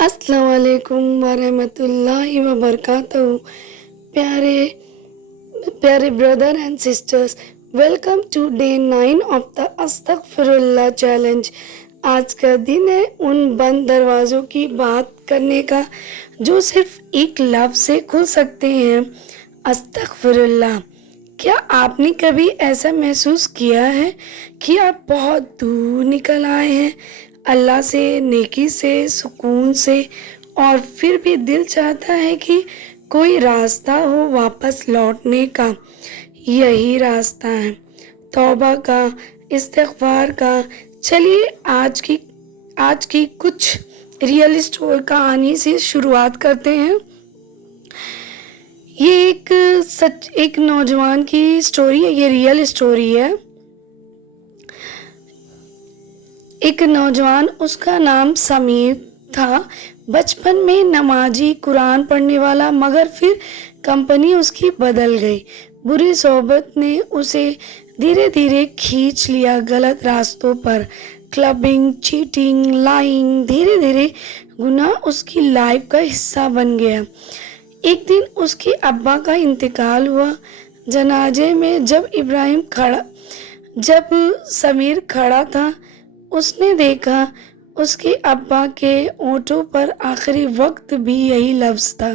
अस्सलाम वालेकुम वरहमतुल्लाहि वबरकातुहू। प्यारे प्यारे brother and sisters, welcome to day 9 of the अस्तगफिरुल्लाह चैलेंज। आज का दिन है उन बंद दरवाज़ों की बात करने का जो सिर्फ एक लफ्ज़ से खुल सकते हैं, अस्तगफिरुल्लाह। क्या आपने कभी ऐसा महसूस किया है कि आप बहुत दूर निकल आए हैं अल्लाह से, नेकी से, सुकून से, और फिर भी दिल चाहता है कि कोई रास्ता हो वापस लौटने का? यही रास्ता है तौबा का, इस्तिग़फ़ार का। चलिए आज की कुछ रियल स्टोरी कहानी से शुरुआत करते हैं। ये एक नौजवान की स्टोरी है, ये रियल स्टोरी है। एक नौजवान, उसका नाम समीर था, बचपन में नमाजी, कुरान पढ़ने वाला, मगर फिर कंपनी उसकी बदल गई। बुरी सोबत ने उसे धीरे धीरे खींच लिया गलत रास्तों पर। क्लबिंग, चीटिंग, लाइंग, धीरे धीरे गुनाह उसकी लाइफ का हिस्सा बन गया। एक दिन उसके अब्बा का इंतकाल हुआ। जनाजे में जब समीर खड़ा था, उसने देखा उसके अब्बा के होठों पर आखिरी वक्त भी यही लफ्ज़ था,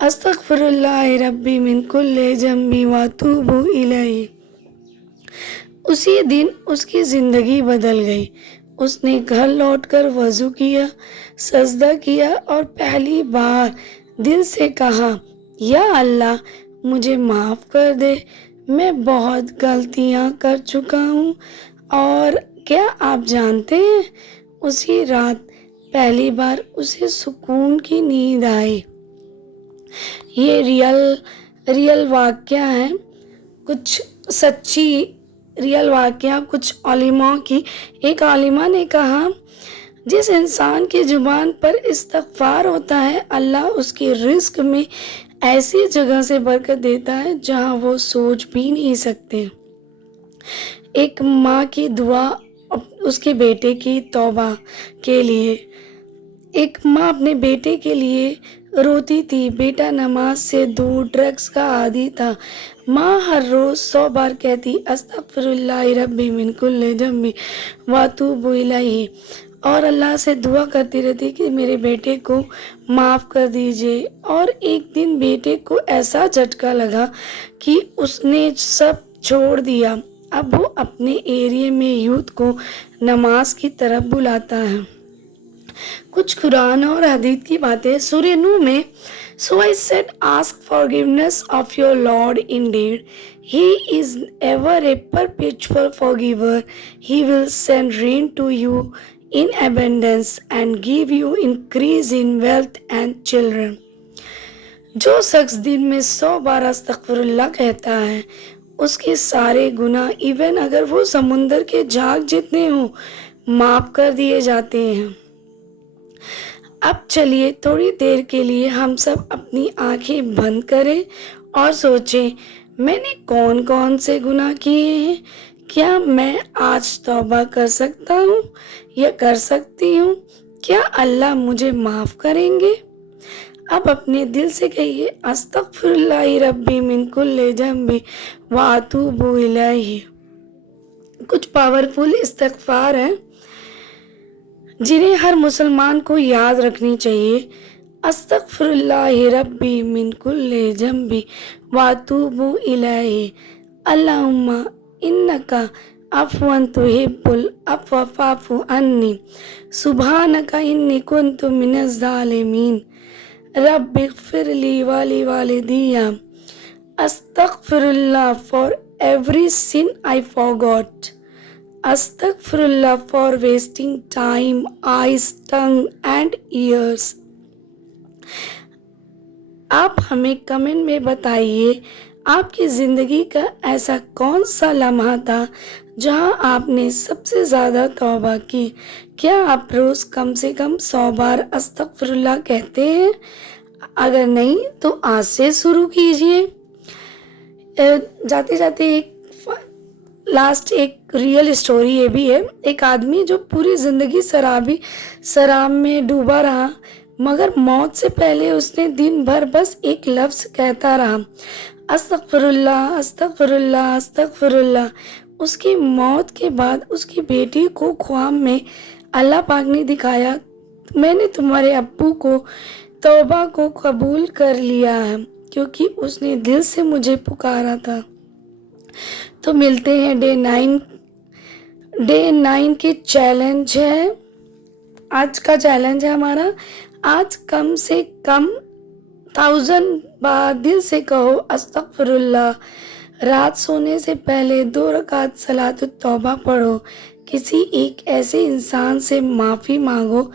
अस्तगफिरुल्लाह रब्बी मिन कुल्ली ज़ंबी व अतूबु इलैही। उसी दिन उसकी ज़िंदगी बदल गई। उसने घर लौटकर वज़ू किया, सजदा किया और पहली बार दिल से कहा, या अल्लाह, मुझे माफ़ कर दे, मैं बहुत गलतियाँ कर चुका हूँ। और क्या आप जानते हैं, उसी रात पहली बार उसे सुकून की नींद आई। ये रियल वाक़या है, कुछ सच्ची रियल वाक़या कुछ आलिमाओं की। एक आलिमा ने कहा, जिस इंसान की ज़ुबान पर इस्तिग़फ़ार होता है, अल्लाह उसके रिज़्क़ में ऐसी जगह से बरकत देता है जहाँ वो सोच भी नहीं सकते। एक माँ की दुआ उसके बेटे की तौबा के लिए। एक माँ अपने बेटे के लिए रोती थी। बेटा नमाज से दूर, ड्रग्स का आदी था। माँ हर रोज़ 100 बार कहती, अस्तगफिरुल्लाह रब्बी मिन कुल्ली ज़ंबी व अतूबु इलैही, और अल्लाह से दुआ करती रहती कि मेरे बेटे को माफ़ कर दीजिए। और एक दिन बेटे को ऐसा झटका लगा कि उसने सब छोड़ दिया। अब वो अपने एरिया में यूथ को नमाज की तरफ बुलाता है। कुछ कुरान और हदीस की बातें। सूरह नूह में, So I said, ask forgiveness of your Lord indeed. He is ever a perpetual forgiver. He will send rain to you in abundance and give you increase in wealth and children. जो शख्स दिन में 100 बार अस्तगफिरुल्लाह कहता है, उसके सारे गुनाह, even अगर वो समुंदर के झाग जितने हों, माफ़ कर दिए जाते हैं। अब चलिए थोड़ी देर के लिए हम सब अपनी आंखें बंद करें और सोचें, मैंने कौन कौन से गुनाह किए हैं? क्या मैं आज तौबा कर सकता हूँ या कर सकती हूँ? क्या अल्लाह मुझे माफ़ करेंगे? अब अपने दिल से कहिए, अस्तगफिरुल्लाह रब्बी मिन कुल्ली ज़ंबी व अतूबु इलैही। कुछ पावरफुल इस्तिग़फ़ार हैं जिन्हें हर मुसलमान को याद रखनी चाहिए। अस्तगफिरुल्लाह रब्बी मिन कुल्ली ज़ंबी व अतूबु इलैही, अल्लाहुम्मा इन्नका अफ़वन तुहिब्बुल अफ़्व फ़अफ़ु अन्नी, सुब्हानका इन्नी कुन्तु मिनज़ ज़ालिमीन, रब्बिग़फ़िरली व लिवालिदिया, अस्तगफिरुल्लाह for every sin I forgot, अस्तगफिरुल्लाह for wasting time, eyes, tongue and ears. आप हमें कमेंट में बताइए, आपकी ज़िंदगी का ऐसा कौन सा लम्हा था जहां आपने सबसे ज़्यादा तौबा की? क्या आप रोज़ कम से कम 100 बार अस्तगफिरुल्लाह कहते हैं? अगर नहीं तो आज से शुरू कीजिए। जाते जाते एक लास्ट एक रियल स्टोरी ये भी है। एक आदमी जो पूरी ज़िंदगी शराब में डूबा रहा, मगर मौत से पहले उसने दिन भर बस एक लफ्ज़ कहता रहा, अस्तगफिरुल्लाह अस्तगफिरुल्लाह अस्तगफिरुल्लाह। उसकी मौत के बाद उसकी बेटी को ख्वाब में अल्लाह पाक ने दिखाया, मैंने तुम्हारे अब्बू को तौबा को कबूल कर लिया है, क्योंकि उसने दिल से मुझे पुकारा था। तो मिलते हैं डे 9 के चैलेंज है। आज का चैलेंज है हमारा, आज कम से कम 1000 बार दिल से कहो अस्तगफिरुल्लाह। रात सोने से पहले 2 रकात सलातुत तौबा पढ़ो। किसी एक ऐसे इंसान से माफ़ी मांगो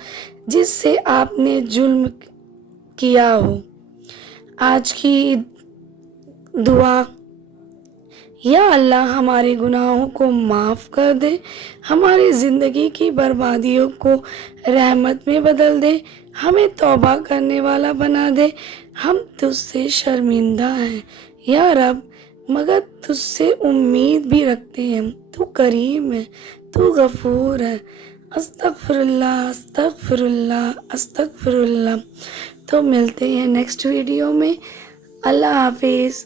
जिससे आपने जुल्म किया हो। आज की दुआ, या अल्लाह हमारे गुनाहों को माफ़ कर दे, हमारी ज़िंदगी की बर्बादियों को रहमत में बदल दे, हमें तौबा करने वाला बना दे। हम तुझसे शर्मिंदा हैं या रब, मगर तुझसे उम्मीद भी रखते हैं। तू करीम है, तू गफूर है। अस्तगफिरुल्लाह अस्तगफिरुल्लाह अस्तगफिरुल्लाह। तो मिलते हैं नेक्स्ट वीडियो में। अल्लाह हाफिज़।